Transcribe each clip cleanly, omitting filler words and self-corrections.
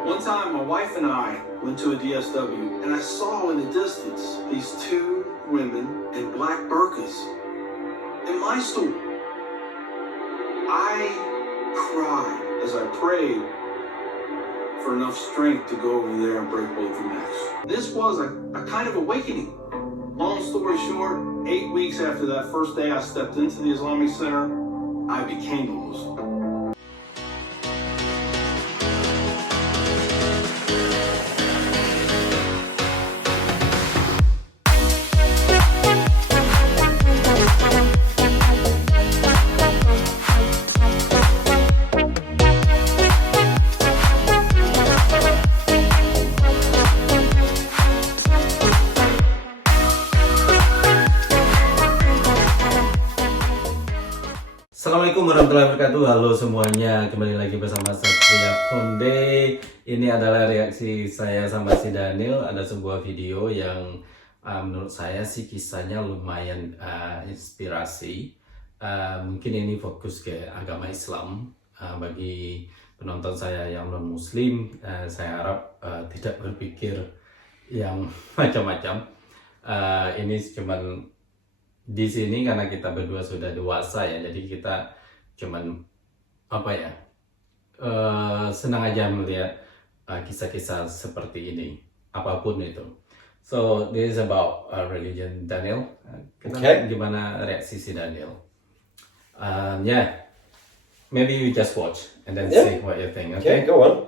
One time, my wife and I went to a DSW, and I saw in the distance these two women in black burqas in my store. I cried as I prayed for enough strength to go over there and break both their necks. This was a kind of awakening. Long story short, 8 weeks after that first day I stepped into the Islamic Center, I became a Muslim. Assalamualaikum warahmatullahi wabarakatuh. Halo semuanya, kembali lagi bersama Satria Ponde. Ini adalah reaksi saya sama si Daniel. Ada sebuah video yang menurut saya sih kisahnya lumayan inspirasi. Mungkin ini fokus ke agama Islam. Bagi penonton saya yang non Muslim, saya harap tidak berpikir yang macam-macam. Ini cuman di sini karena kita berdua sudah dewasa ya, jadi kita cuman senang aja melihat kisah-kisah seperti ini, apapun itu. So this is about religion, Daniel. Okay. Gimana reaksi si Daniel? Yeah, maybe you just watch and then see what you think. Okay, go on.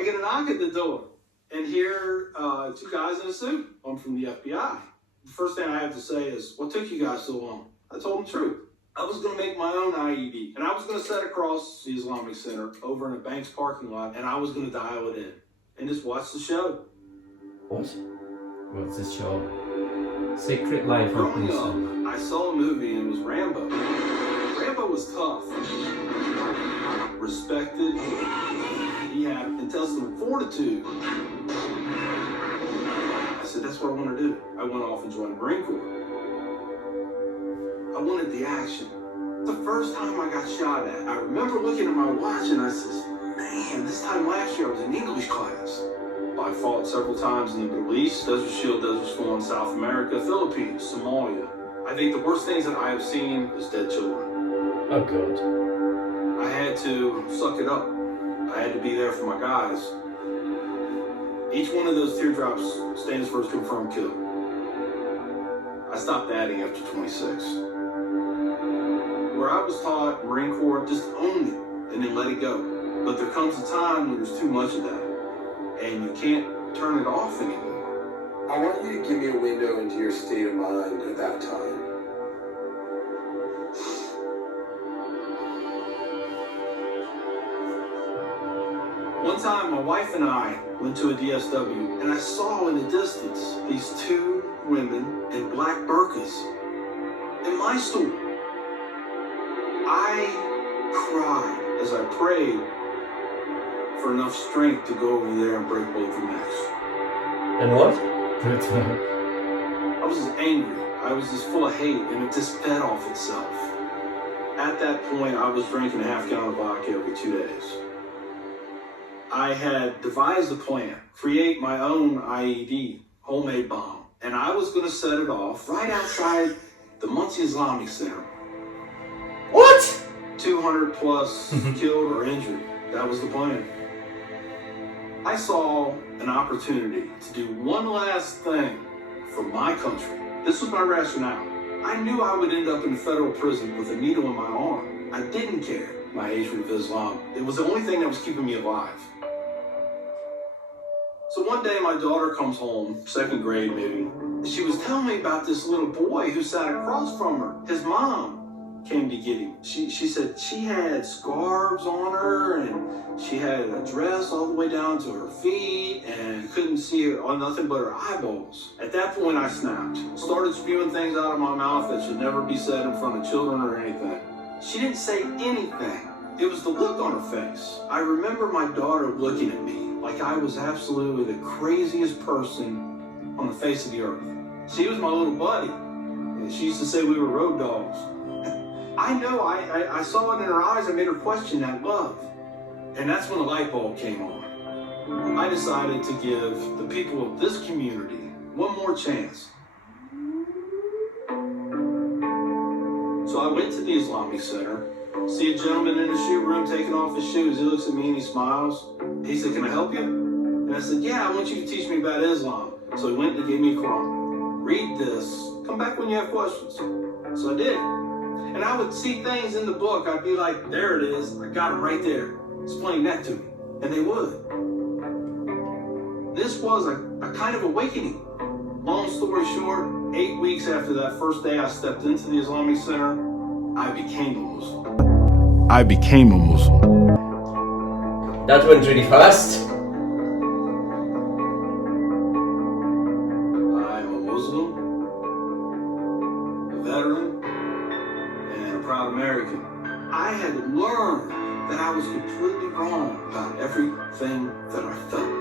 I get a knock at the door, and here two guys in a suit. I'm from the FBI. The first thing I have to say is, what took you guys so long? I told them the truth. I was going to make my own IED, and I was going to set across the Islamic Center over in a bank's parking lot, and I was going to dial it in and just watch the show. What? What's the show? Secret Life of Growing up, Muslim. I saw a movie, and it was Rambo. Rambo was tough, respected. He had intestinal fortitude. I said, that's what I want to do. I went off and joined the Marine Corps. I wanted the action. The first time I got shot at, I remember looking at my watch and I said, man, this time last year I was in English class. I fought several times in the Middle East, Desert Shield, Desert Storm, South America, Philippines, Somalia. I think the worst things that I have seen is dead children. Oh, God. I had to suck it up. I had to be there for my guys. Each one of those teardrops stands for a confirmed kill. I stopped adding after 26. Where I was taught, Marine Corps, just own it and then let it go. But there comes a time when there's too much of that and you can't turn it off anymore. I want you to give me a window into your state of mind at that time. One time, my wife and I went to a DSW, and I saw in the distance these two women in black burqas in my store. I cried as I prayed for enough strength to go over there and break both their necks. And what? I was just angry. I was just full of hate, and it just fed off itself. At that point, I was drinking a half-gallon of vodka every 2 days. I had devised a plan, create my own IED, homemade bomb, and I was going to set it off right outside the Muncie Islamic Center. What? 200 plus killed or injured. That was the plan. I saw an opportunity to do one last thing for my country. This was my rationale. I knew I would end up in a federal prison with a needle in my arm. I didn't care my hatred of Islam. It was the only thing that was keeping me alive. So one day my daughter comes home, 2nd grade maybe, and she was telling me about this little boy who sat across from her. His mom came to get him. She said she had scarves on her and she had a dress all the way down to her feet and couldn't see her on nothing but her eyeballs. At that point I snapped, started spewing things out of my mouth that should never be said in front of children or anything. She didn't say anything. It was the look on her face. I remember my daughter looking at me like I was absolutely the craziest person on the face of the earth. She was my little buddy. She used to say we were road dogs. I know, I saw it in her eyes. I made her question that love. And that's when the light bulb came on. I decided to give the people of this community one more chance. So I went to the Islamic Center, see a gentleman in the shoe room taking off his shoes. He looks at me and he smiles. He said, "Can I help you?" And I said, "Yeah, I want you to teach me about Islam." So he went and gave me a Quran. "Read this. Come back when you have questions." So I did. And I would see things in the book. I'd be like, "There it is. I got it right there. Explain that to me." And they would. This was a kind of awakening. Long story short, 8 weeks after that first day I stepped into the Islamic Center, I became a Muslim. I became a Muslim. That went really fast. I'm a Muslim, a veteran, and a proud American. I had learned that I was completely wrong about everything that I felt.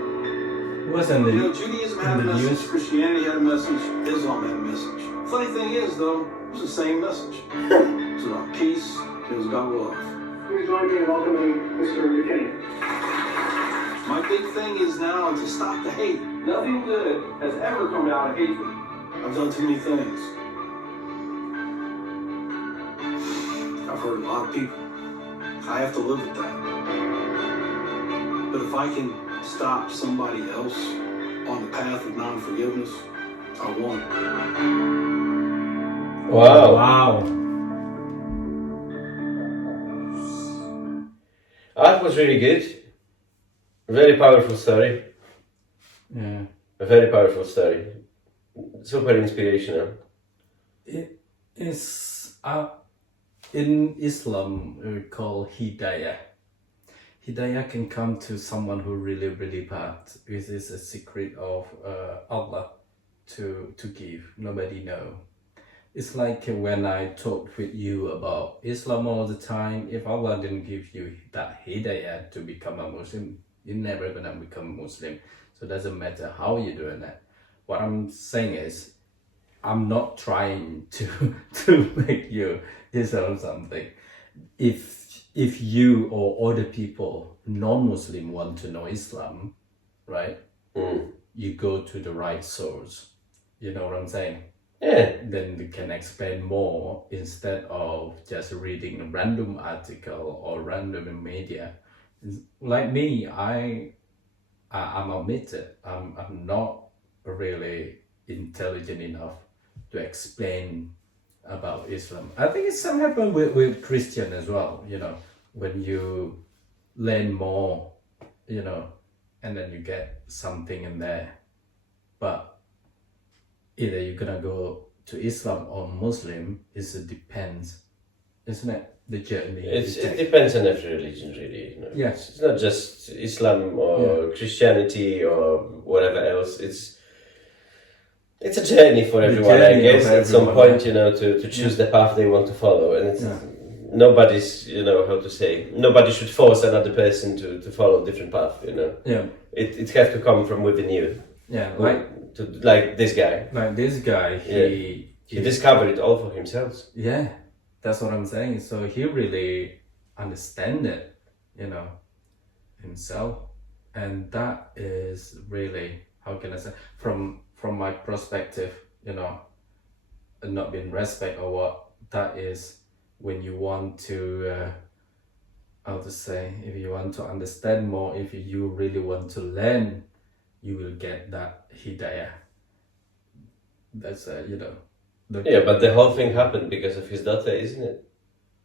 Wasn't You it? know, Judaism had a in the message, news? Christianity had a message, Islam had a message. Funny thing is, though, it was the same message. It was about peace, it was about love. Please join me in welcoming Mr. McKinney. My big thing is now to stop the hate. Nothing good has ever come out of hatred. I've done too many things. I've hurt a lot of people. I have to live with that. But if I can stop somebody else on the path of non-forgiveness, I won. Wow. Wow. That was really good. Very powerful story. Yeah. A very powerful story. Super inspirational. It is in Islam we call hidayah. Hidayah can come to someone who really bad. This is a secret of Allah to give. Nobody know. It's like when I talk with you about Islam all the time. If Allah didn't give you that hidayah to become a Muslim, you're never gonna become Muslim. So it doesn't matter how you're doing that. What I'm saying is, I'm not trying to make you Islam something. If you or other people, non-Muslim, want to know Islam, right? You go to the right source. You know what I'm saying? Yeah. Then you can explain more instead of just reading a random article or random media. Like me, I'm admitted, I'm not really intelligent enough to explain about Islam. I think it's some happen with Christian as well, you know, when you learn more, you know, and then you get something in there. But either you're gonna go to Islam or Muslim, it depends, isn't it? The journey. It depends on every religion, really. You know? Yes. It's not just Islam or Christianity or whatever else. It's a journey for everyone, I guess. At some point, you know, to choose the path they want to follow, and it's nobody's, you know, how to say, nobody should force another person to follow a different path. You know. Yeah. It has to come from within you. Yeah. Like this guy. Like this guy, he discovered it all for himself. Yeah, that's what I'm saying. So he really understand it, you know, himself, and that is really, how can I say, from my perspective, you know, not being respect or what, that is when you want to, how to say, if you want to understand more, if you really want to learn, you will get that hidayah. That's you know. But the whole thing happened because of his daughter, isn't it?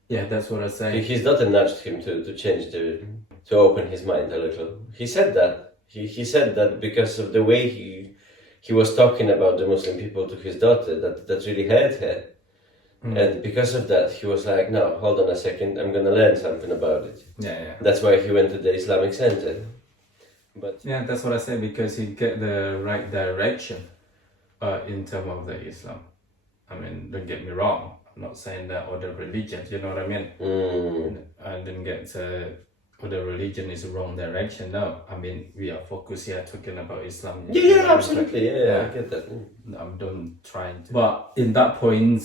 Yeah, that's what I say. His daughter nudged him to change to open his mind a little. He said that. He said that because of the way he was talking about the Muslim people to his daughter, that really hurt her. And because of that, he was like, no, hold on a second, I'm gonna learn something about it. Yeah. That's why he went to the Islamic Center. But yeah, that's what I say, because he get the right direction in terms of the Islam. I mean, don't get me wrong, I'm not saying that other religions, you know what I mean? I didn't get other religion is the wrong direction. No, I mean, we are focused here talking about Islam. Yeah, absolutely. Yeah, I get that. I'm done trying to. But in that point,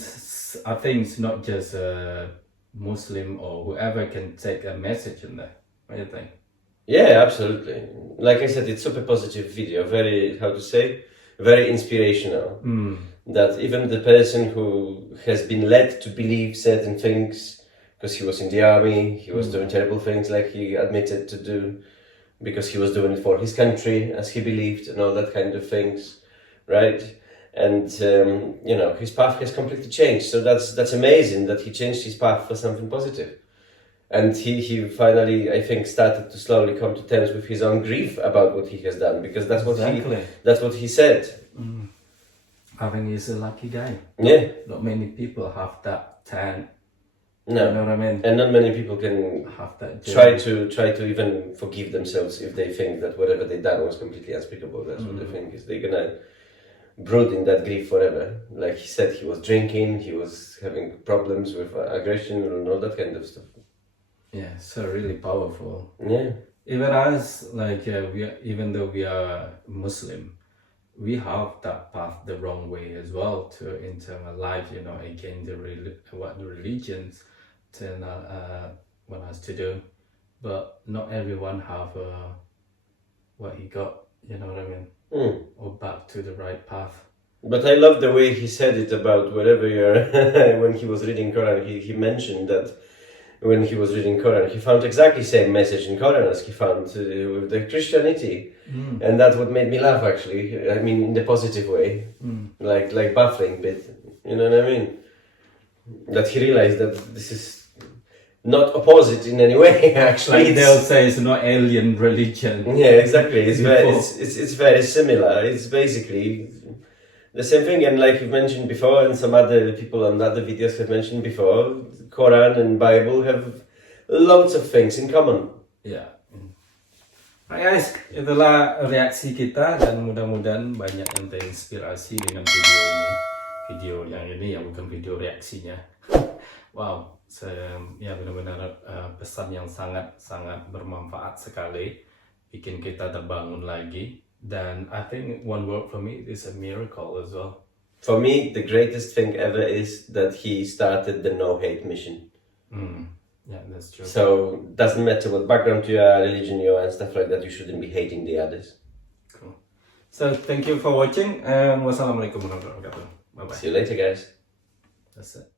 I think it's not just a Muslim or whoever can take a message in there. What do you think? Yeah, absolutely. Like I said, it's super positive video, very, how to say, very inspirational. That even the person who has been led to believe certain things, because he was in the army, he was doing terrible things like he admitted to do, because he was doing it for his country, as he believed, and all that kind of things, right? And, you know, his path has completely changed. So that's amazing that he changed his path for something positive. And he finally, I think, started to slowly come to terms with his own grief about what he has done, because that's what he said. I think he's a lucky guy. Yeah. Not many people have that talent. No. You know what I mean? And not many people can Have that try to even forgive themselves if they think that whatever they done was completely unspeakable. That's what they think, is they're gonna brood in that grief forever. Like he said, he was drinking, he was having problems with aggression and all that kind of stuff. Yeah, so really powerful. Yeah. Even us, like even though we are Muslim, we have that path the wrong way as well to internalize, you know, again what the religions want us to do. But not everyone have what he got, you know what I mean, or back to the right path. But I love the way he said it about wherever you're. When he was reading Quran, he mentioned that when he was reading Quran, he found exactly the same message in Quran as he found with the Christianity, and that's what made me laugh. Actually, I mean, in the positive way, like baffling bit. You know what I mean? That he realized that this is not opposite in any way. Actually, Like they'll say it's not alien religion. yeah, exactly. It's very similar. It's basically the same thing. And like you mentioned before, and some other people on other videos have mentioned before, Quran and Bible have loads of things in common. Ya. Nah guys, itulah reaksi kita dan mudah-mudahan banyak yang terinspirasi dengan video ini. Video yang ini yang bukan video reaksinya. Wow, ya benar-benar pesan yang sangat-sangat bermanfaat sekali, bikin kita terbangun lagi. Dan I think one word for me is a miracle as well. For me, the greatest thing ever is that he started the no hate mission. Yeah, that's true. So doesn't matter what background you are, religion you are, and stuff like that. You shouldn't be hating the others. Cool. So thank you for watching, and wassalamualaikum warahmatullahi wabarakatuh. Bye bye. See you later, guys. That's it.